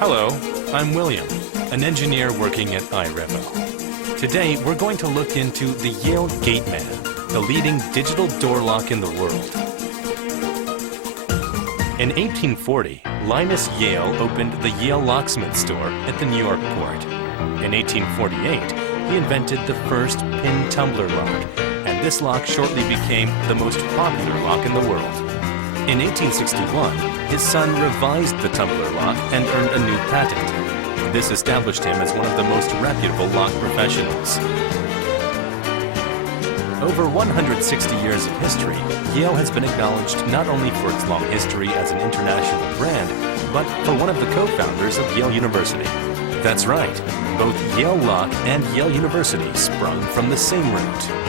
Hello, I'm William, an engineer working at iRevo. Today, we're going to look into the Yale Gateman, the leading digital door lock in the world. In 1840, Linus Yale opened the Yale locksmith store at the New York port. In 1848, he invented the first pin tumbler lock, and this lock shortly became the most popular lock in the world. In 1861, his son revised the tumbler lock and earned a new patent. This established him as one of the most reputable lock professionals. Over 160 years of history, Yale has been acknowledged not only for its long history as an international brand, but for one of the co-founders of Yale University. That's right, both Yale Lock and Yale University sprung from the same root.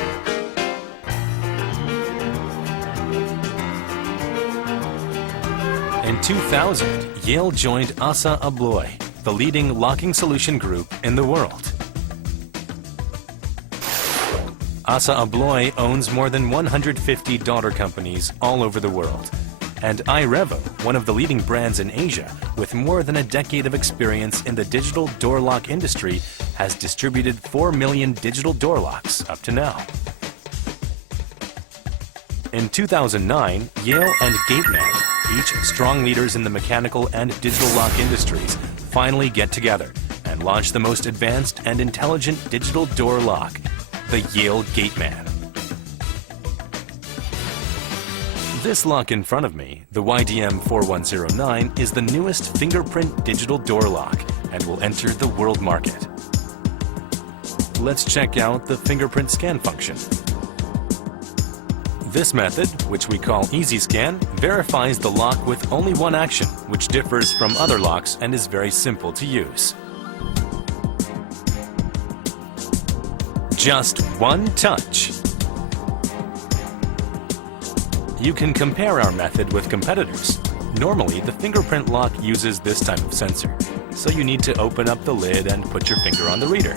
In 2000, Yale joined Assa Abloy, the leading locking solution group in the world. Assa Abloy owns more than 150 daughter companies all over the world. And iRevo, one of the leading brands in Asia, with more than a decade of experience in the digital door lock industry, has distributed 4 million digital door locks up to now. In 2009, Yale and Gateman, each strong leaders in the mechanical and digital lock industries, finally get together and launch the most advanced and intelligent digital door lock, the Yale Gateman. This lock in front of me, the YDM4109, is the newest fingerprint digital door lock and will enter the world market. Let's check out the fingerprint scan function. This method, which we call Easy Scan, verifies the lock with only one action, which differs from other locks and is very simple to use. Just one touch. You can compare our method with competitors. Normally, the fingerprint lock uses this type of sensor, so you need to open up the lid and put your finger on the reader.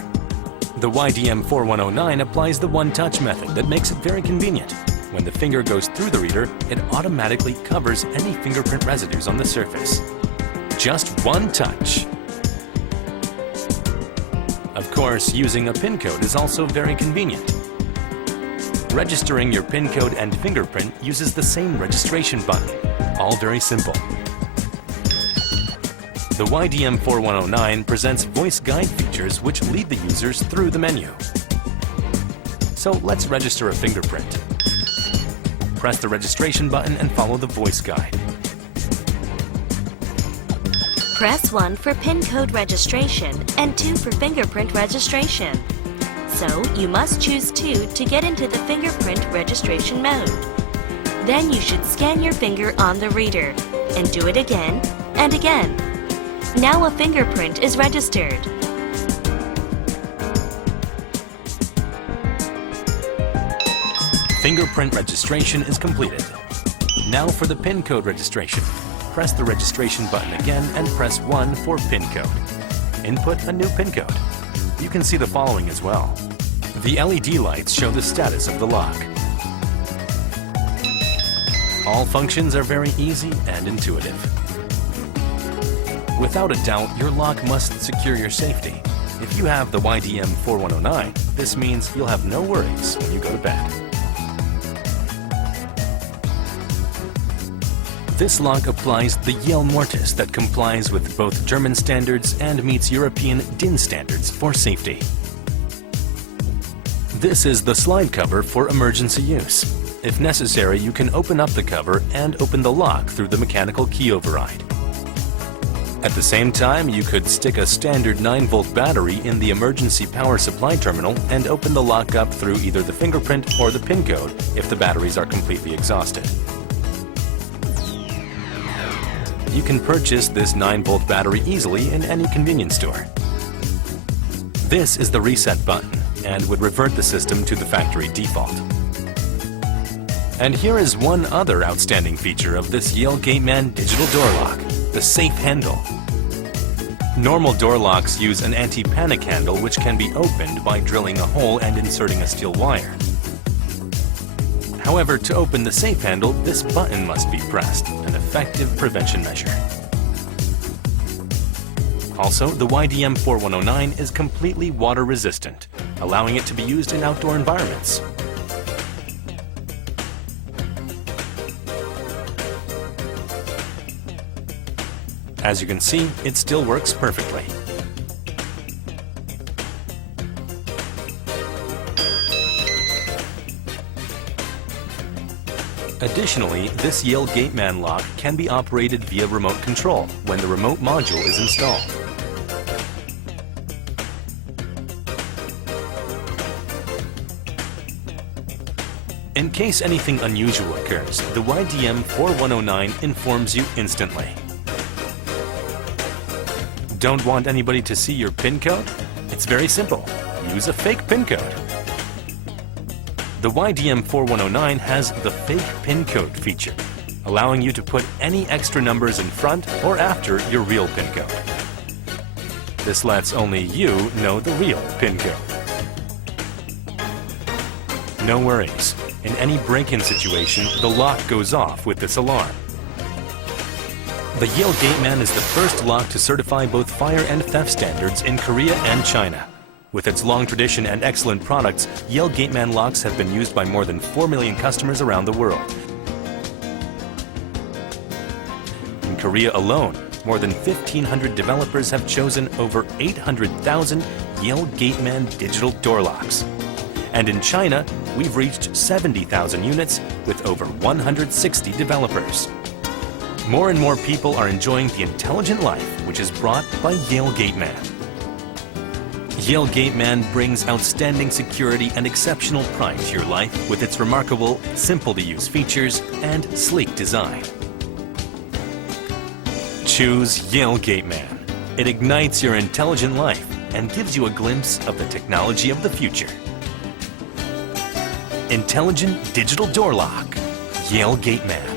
The YDM4109 applies the one-touch method that makes it very convenient. When the finger goes through the reader, it automatically covers any fingerprint residues on the surface. Just one touch. Of course, using a PIN code is also very convenient. Registering your PIN code and fingerprint uses the same registration button. All very simple. The YDM4109 presents voice guide features which lead the users through the menu. So let's register a fingerprint. Press the registration button and follow the voice guide. Press 1 for PIN code registration and 2 for fingerprint registration. So you must choose 2 to get into the fingerprint registration mode. Then you should scan your finger on the reader and do it again and again. Now a fingerprint is registered. Fingerprint registration is completed. Now for the PIN code registration. Press the registration button again and press 1 for PIN code. Input a new PIN code. You can see the following as well. The LED lights show the status of the lock. All functions are very easy and intuitive. Without a doubt, your lock must secure your safety. If you have the YDM4109, this means you'll have no worries when you go to bed. This lock applies the Yale mortise that complies with both German standards and meets European DIN standards for safety. This is the slide cover for emergency use. If necessary, you can open up the cover and open the lock through the mechanical key override. At the same time, you could stick a standard 9-volt battery in the emergency power supply terminal and open the lock up through either the fingerprint or the PIN code if the batteries are completely exhausted. You can purchase this 9-volt battery easily in any convenience store. This is the reset button and would revert the system to the factory default. And here is one other outstanding feature of this Yale Gateman digital door lock, the safe handle. Normal door locks use an anti-panic handle which can be opened by drilling a hole and inserting a steel wire. However, to open the safe handle, this button must be pressed, an effective prevention measure. Also, the YDM4109 is completely water resistant, allowing it to be used in outdoor environments. As you can see, it still works perfectly. Additionally, this Yale Gateman lock can be operated via remote control when the remote module is installed. In case anything unusual occurs, the YDM4109 informs you instantly. Don't want anybody to see your PIN code? It's very simple. Use a fake PIN code. The YDM4109 has the fake PIN code feature, allowing you to put any extra numbers in front or after your real PIN code. This lets only you know the real PIN code. No worries. In any break-in situation, the lock goes off with this alarm. The Yale Gateman is the first lock to certify both fire and theft standards in Korea and China. With its long tradition and excellent products, Yale Gateman locks have been used by more than 4 million customers around the world. In Korea alone, more than 1,500 developers have chosen over 800,000 Yale Gateman digital door locks. And in China, we've reached 70,000 units with over 160 developers. More and more people are enjoying the intelligent life which is brought by Yale Gateman. Yale Gateman brings outstanding security and exceptional pride to your life with its remarkable, simple-to-use features and sleek design. Choose Yale Gateman. It ignites your intelligent life and gives you a glimpse of the technology of the future. Intelligent digital door lock, Yale Gateman.